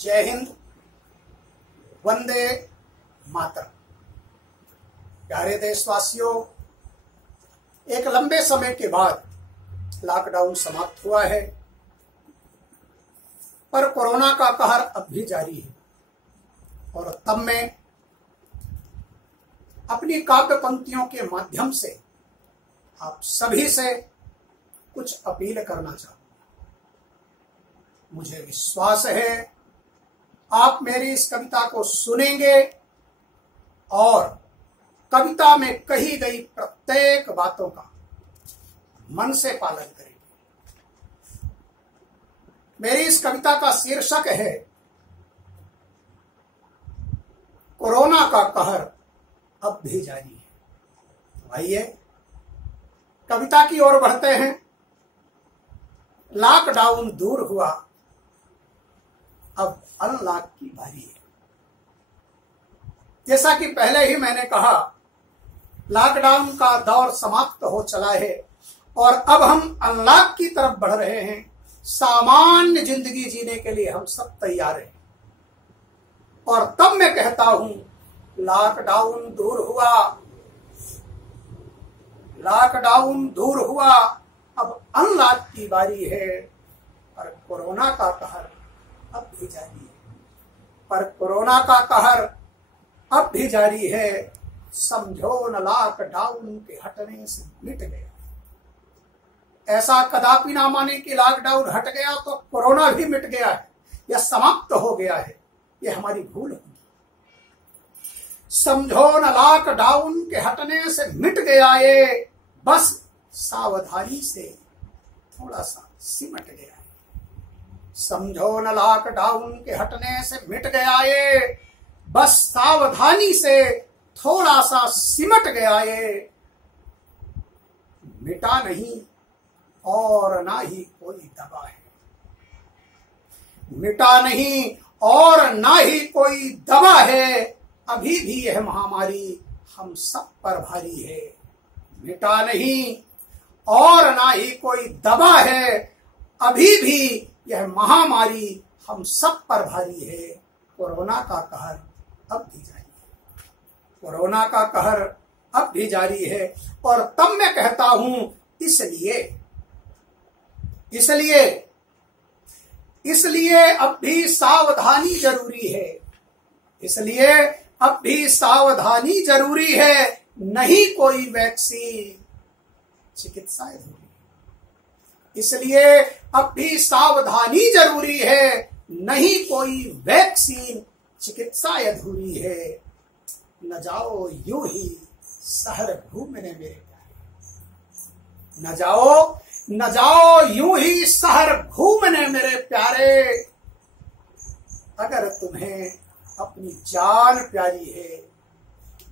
जय हिंद, वंदे मातरम। प्यारे देशवासियों, एक लंबे समय के बाद लॉकडाउन समाप्त हुआ है, पर कोरोना का कहर अब भी जारी है। और तब मैं अपनी काव्य पंक्तियों के माध्यम से आप सभी से कुछ अपील करना चाहूंगा। मुझे विश्वास है आप मेरी इस कविता को सुनेंगे और कविता में कही गई प्रत्येक बातों का मन से पालन करेंगे। मेरी इस कविता का शीर्षक है कोरोना का कहर अब भी जारी है। तो आइए कविता की ओर बढ़ते हैं। लॉकडाउन दूर हुआ, अब अनलॉक की बारी है। जैसा कि पहले ही मैंने कहा, लॉकडाउन का दौर समाप्त हो चला है और अब हम अनलॉक की तरफ बढ़ रहे हैं। सामान्य जिंदगी जीने के लिए हम सब तैयार हैं। और तब मैं कहता हूं, लॉकडाउन दूर हुआ, लॉकडाउन दूर हुआ, अब अनलॉक की बारी है। पर कोरोना का कहर अब भी जारी है, पर कोरोना का कहर अब भी जारी है। समझो न लॉकडाउन के हटने से मिट गया। ऐसा कदापि ना माने कि लॉकडाउन हट गया तो कोरोना भी मिट गया है या समाप्त हो गया है। यह हमारी भूल होगी। समझो न लॉकडाउन के हटने से मिट गया ये, बस सावधानी से थोड़ा सा सिमट गया है। समझो न लॉकडाउन के हटने से मिट गया ये, बस सावधानी से थोड़ा सा सिमट गया ये। मिटा नहीं और ना ही कोई दवा है, मिटा नहीं और ना ही कोई दवा है। अभी भी यह महामारी हम सब पर भारी है। मिटा नहीं और ना ही कोई दवा है, अभी भी यह महामारी हम सब पर भारी है। कोरोना का कहर अब भी जारी है, कोरोना का कहर अब भी जारी है। और तब मैं कहता हूं, इसलिए अब भी सावधानी जरूरी है। इसलिए अब भी सावधानी जरूरी है। नहीं कोई वैक्सीन, चिकित्सा अधूरी। इसलिए अब भी सावधानी जरूरी है। नहीं कोई वैक्सीन, चिकित्सा अधूरी है। न जाओ यूं ही शहर घूमने मेरे प्यारे, न जाओ यूं ही शहर घूमने मेरे प्यारे। अगर तुम्हें अपनी जान प्यारी है,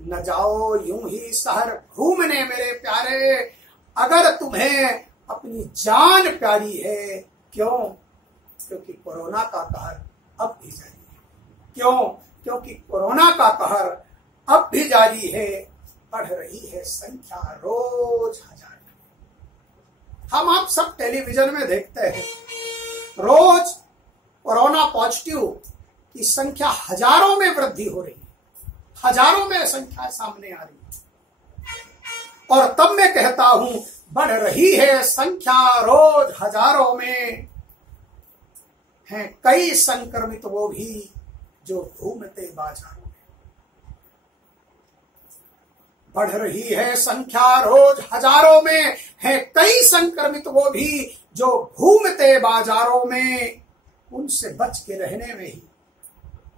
न जाओ यूं ही शहर घूमने मेरे प्यारे। अगर तुम्हें अपनी जान प्यारी है। क्यों? क्योंकि कोरोना का कहर अब भी जारी है। क्यों? क्योंकि कोरोना का कहर अब भी जारी है। बढ़ रही है संख्या रोज हजार। हम आप सब टेलीविजन में देखते हैं, रोज कोरोना पॉजिटिव की संख्या हजारों में वृद्धि हो रही है। हजारों में संख्या सामने आ रही है। और तब मैं कहता हूं, बढ़ रही है संख्या रोज हजारों में। हैं कई संक्रमित वो भी जो घूमते बाजारों में। बढ़ रही है संख्या रोज हजारों में। हैं कई संक्रमित वो भी जो घूमते बाजारों में। उनसे बच के रहने में ही,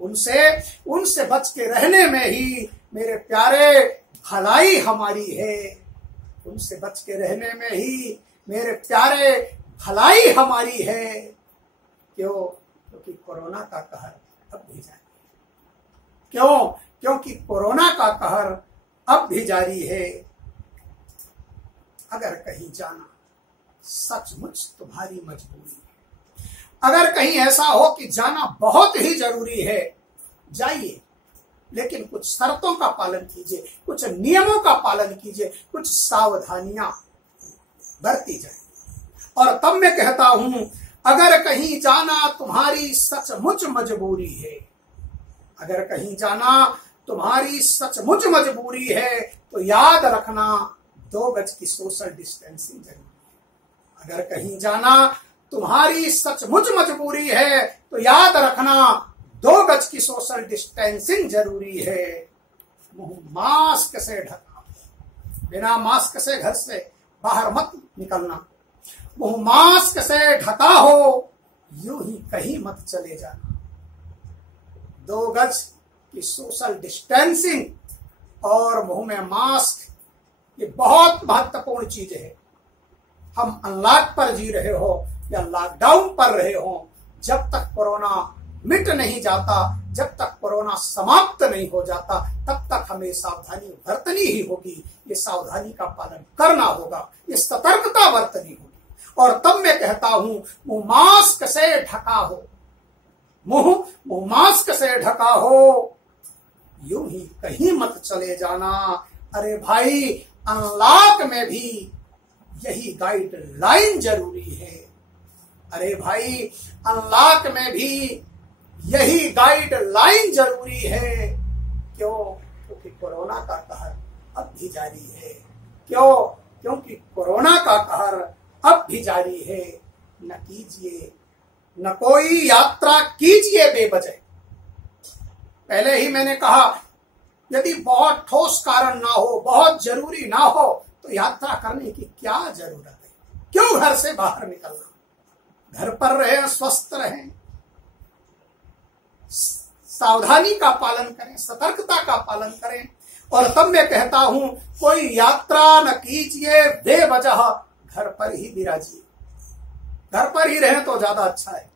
उनसे बच के रहने में ही मेरे प्यारे भलाई हमारी है। उनसे बच के रहने में ही मेरे प्यारे भलाई हमारी है। क्यों? क्योंकि कोरोना का कहर अब भी जारी है। क्यों? क्योंकि कोरोना का कहर अब भी जारी है। अगर कहीं जाना सचमुच तुम्हारी मजबूरी है, अगर कहीं ऐसा हो कि जाना बहुत ही जरूरी है, जाइए, लेकिन कुछ शर्तों का पालन कीजिए, कुछ नियमों का पालन कीजिए, कुछ सावधानियां बरती जाए। और तब मैं कहता हूं, अगर कहीं जाना तुम्हारी सचमुच मजबूरी है, अगर कहीं जाना तुम्हारी सचमुच मजबूरी है तो याद रखना 2 गज की सोशल डिस्टेंसिंग जरूरी है। अगर कहीं जाना तुम्हारी सचमुच मजबूरी है तो याद रखना 2 गज की सोशल डिस्टेंसिंग जरूरी है। मुंह मास्क से ढका, बिना मास्क से घर से बाहर मत निकलना। मुंह मास्क से ढका हो यूं ही कहीं मत चले जाना। 2 गज की सोशल डिस्टेंसिंग और मुंह में मास्क, ये बहुत महत्वपूर्ण चीज है। हम अनलॉक पर जी रहे हो या लॉकडाउन पर रहे हो, जब तक कोरोना मिट नहीं जाता, जब तक कोरोना समाप्त नहीं हो जाता, तब तक हमें सावधानी बरतनी ही होगी। ये सावधानी का पालन करना होगा, ये सतर्कता बरतनी होगी। और तब मैं कहता हूं मुंह मास्क से ढका हो, मुंह मास्क से ढका हो, यूं ही कहीं मत चले जाना। अरे भाई, अनलॉक में भी यही गाइडलाइन जरूरी है। अरे भाई, अनलॉक में भी यही गाइडलाइन जरूरी है। क्यों? क्योंकि कोरोना का कहर अब भी जारी है। क्यों? क्योंकि कोरोना का कहर अब भी जारी है। न कीजिए, न कोई यात्रा कीजिए बेवजह। पहले ही मैंने कहा, यदि बहुत ठोस कारण ना हो, बहुत जरूरी ना हो, तो यात्रा करने की क्या जरूरत है? क्यों घर से बाहर निकलना? घर पर रहें, स्वस्थ रहें, सावधानी का पालन करें, सतर्कता का पालन करें। और तब मैं कहता हूं, कोई यात्रा न कीजिए बेवजह, घर पर ही विराजिए। घर पर ही रहें तो ज्यादा अच्छा है।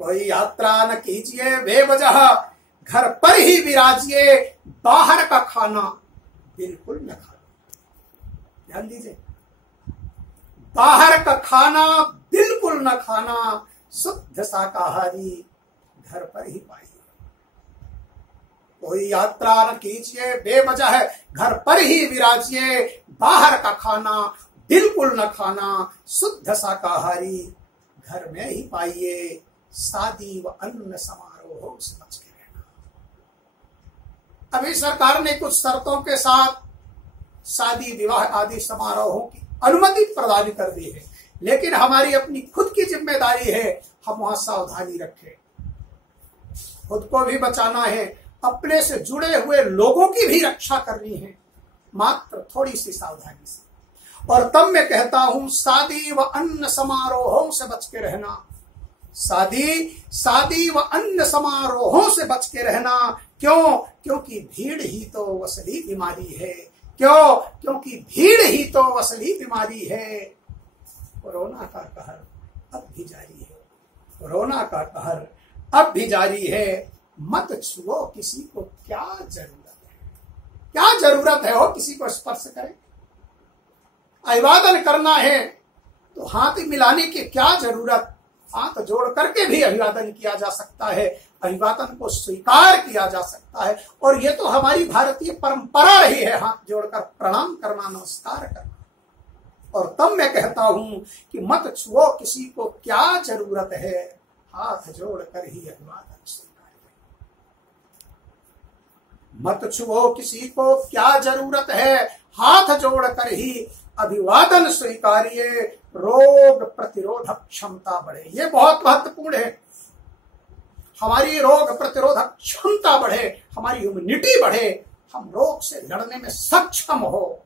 कोई यात्रा न कीजिए बेवजह, घर पर ही विराजिए। बाहर का खाना बिल्कुल न खाना। ध्यान दीजिए, बाहर का खाना बिल्कुल न खाना। शुद्ध शाकाहारी घर पर ही पाइए। कोई यात्रा न कीजिए बेवजह, घर पर ही विराजिए। बाहर का खाना बिल्कुल न खाना। शुद्ध शाकाहारी घर में ही पाइए। शादी व अन्य समारोह से बच के रहना। अभी सरकार ने कुछ शर्तों के साथ शादी विवाह आदि समारोहों की अनुमति प्रदान कर दी है, लेकिन हमारी अपनी खुद की जिम्मेदारी है, हम वहां सावधानी रखें। खुद को भी बचाना है, अपने से जुड़े हुए लोगों की भी रक्षा करनी है, मात्र थोड़ी सी सावधानी से। और तब मैं कहता हूं, शादी व अन्य समारोहों से बच के रहना। शादी व अन्य समारोहों से बच के रहना। क्यों? क्योंकि भीड़ ही तो असली बीमारी है। क्यों? क्योंकि भीड़ ही तो असली बीमारी है। कोरोना का कहर अब भी जारी है। कोरोना का कहर अब भी जारी है। मत छुओ किसी को, क्या जरूरत है? क्या जरूरत है हो किसी को स्पर्श करें? अभिवादन करना है तो हाथ मिलाने की क्या जरूरत? हाथ जोड़ करके भी अभिवादन किया जा सकता है, अभिवादन को स्वीकार किया जा सकता है। और ये तो हमारी भारतीय परंपरा रही है, हाथ जोड़कर प्रणाम करना, नमस्कार करना। और तब मैं कहता हूं कि मत छुओ किसी को, क्या जरूरत है? हाथ जोड़कर ही अभिवादन स्वीकार। मत छुओ किसी को, क्या जरूरत है? हाथ जोड़कर ही अभिवादन स्वीकारिए। रोग प्रतिरोधक क्षमता बढ़े, ये बहुत महत्वपूर्ण है। हमारी रोग प्रतिरोधक क्षमता बढ़े, हमारी इम्यूनिटी बढ़े, हम रोग से लड़ने में सक्षम हो।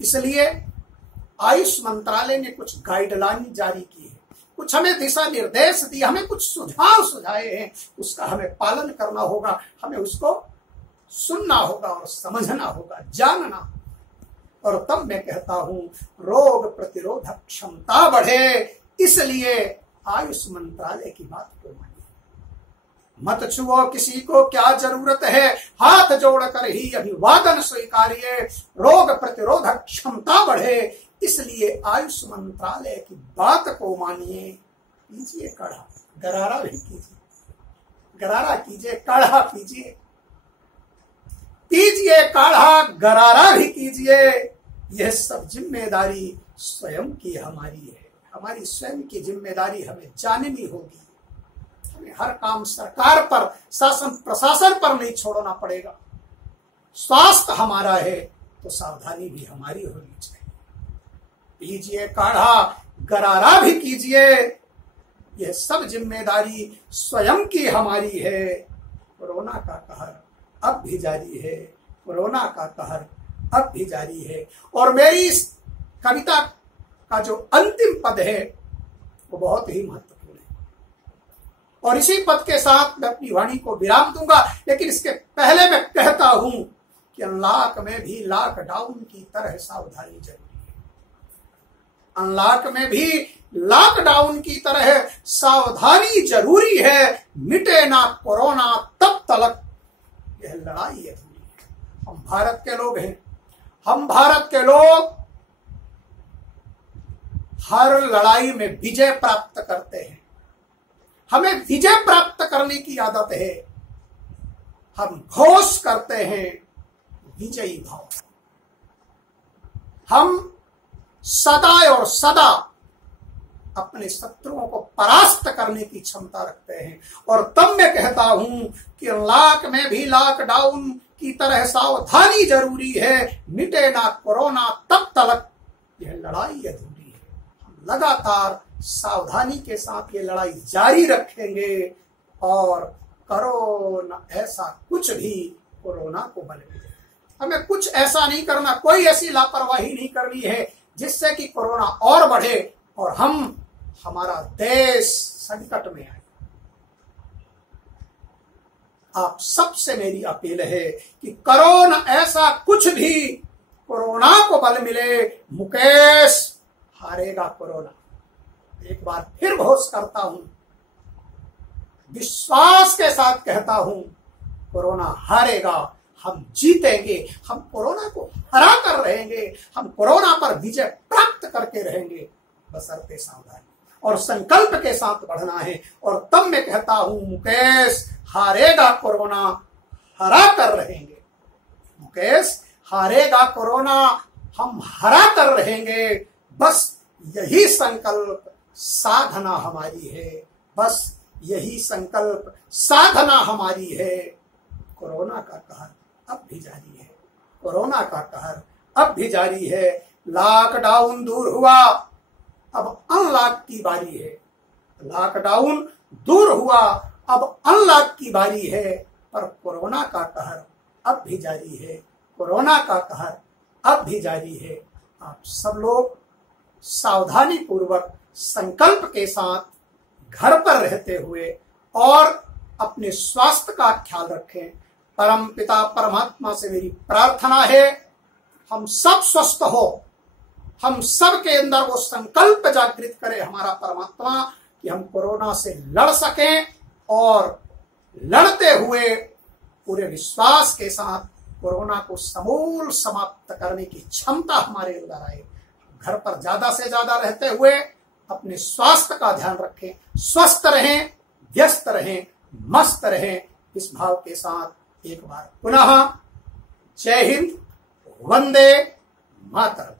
इसलिए आयुष मंत्रालय ने कुछ गाइडलाइन जारी की है, कुछ हमें दिशा निर्देश दिए, हमें कुछ सुझाव सुझाए हैं। उसका हमें पालन करना होगा, हमें उसको सुनना होगा और समझना होगा, जानना। और तब मैं कहता हूं, रोग प्रतिरोधक क्षमता बढ़े, इसलिए आयुष मंत्रालय की बात को मानिए। मत छुओ किसी को, क्या जरूरत है? हाथ जोड़कर ही अभिवादन स्वीकारिए। रोग प्रतिरोधक क्षमता बढ़े, इसलिए आयुष मंत्रालय की बात को मानिए। कीजिए काढ़ा, गरारा भी कीजिए, गरारा कीजिए, काढ़ा कीजिए, पीजिए काढ़ा, गरारा भी कीजिए। यह सब जिम्मेदारी स्वयं की हमारी है। हमारी स्वयं की जिम्मेदारी हमें जाननी होगी। हमें हर काम सरकार पर, शासन प्रशासन पर नहीं छोड़ना पड़ेगा। स्वास्थ्य हमारा है तो सावधानी भी हमारी होनी चाहिए। पीजिए काढ़ा, गरारा भी कीजिए, यह सब जिम्मेदारी स्वयं की हमारी है। कोरोना का कहर अब भी जारी है, कोरोना का कहर अब भी जारी है। और मेरी इस कविता का जो अंतिम पद है वो बहुत ही महत्वपूर्ण है, और इसी पद के साथ मैं अपनी वाणी को विराम दूंगा। लेकिन इसके पहले मैं कहता हूं कि अनलॉक में भी लॉकडाउन की तरह सावधानी जरूरी है। अनलॉक में भी लॉकडाउन की तरह सावधानी जरूरी है। मिटे ना कोरोना तब तक यह लड़ाई अधूरी है। हम भारत के लोग हैं, हम भारत के लोग हर लड़ाई में विजय प्राप्त करते हैं। हमें विजय प्राप्त करने की आदत है। हम घोष करते हैं विजयी भाव। हम सदा और सदा अपने शत्रुओं को परास्त करने की क्षमता रखते हैं। और तब मैं कहता हूं कि अनलॉक में भी लॉकडाउन की तरह सावधानी जरूरी है। मिटे ना कोरोना तब तक यह लड़ाई अधूरी है। हम लगातार सावधानी के साथ ये लड़ाई जारी रखेंगे और करो न ऐसा कुछ भी कोरोना को बल मिले। हमें कुछ ऐसा नहीं करना, कोई ऐसी लापरवाही नहीं करनी है जिससे कि कोरोना और बढ़े और हमारा देश संकट में आए। आप सबसे मेरी अपील है कि करो न ऐसा कुछ भी, कोरोना को बल मिले। मुकेश हारेगा कोरोना। एक बार फिर घोष करता हूं, विश्वास के साथ कहता हूं, कोरोना हारेगा। हम जीतेंगे। हम कोरोना को हरा कर रहेंगे। हम कोरोना पर विजय प्राप्त करके रहेंगे, बशर्ते सावधानी और संकल्प के साथ बढ़ना है। और तब मैं कहता हूं, मुकेश हारेगा कोरोना, हरा कर रहेंगे। मुकेश हारेगा कोरोना, हम हरा कर रहेंगे। बस यही संकल्प साधना हमारी है। बस यही संकल्प साधना हमारी है। कोरोना का कहर अब भी जारी है। कोरोना का कहर अब भी जारी है। लॉकडाउन दूर हुआ, अब अनलॉक की बारी है। लॉकडाउन दूर हुआ, अब अनलॉक की बारी है। पर कोरोना का कहर अब भी जारी है। कोरोना का कहर अब भी जारी है। आप सब लोग सावधानी पूर्वक संकल्प के साथ घर पर रहते हुए और अपने स्वास्थ्य का ख्याल रखें। परम पिता परमात्मा से मेरी प्रार्थना है, हम सब स्वस्थ हो। हम सब के अंदर वो संकल्प जागृत करे हमारा परमात्मा कि हम कोरोना से लड़ सकें और लड़ते हुए पूरे विश्वास के साथ कोरोना को समूल समाप्त करने की क्षमता हमारे अंदर आए। घर पर ज्यादा से ज्यादा रहते हुए अपने स्वास्थ्य का ध्यान रखें, स्वस्थ रहें, व्यस्त रहें, मस्त रहें। इस भाव के साथ एक बार पुनः जय हिंद, वंदे मातरम।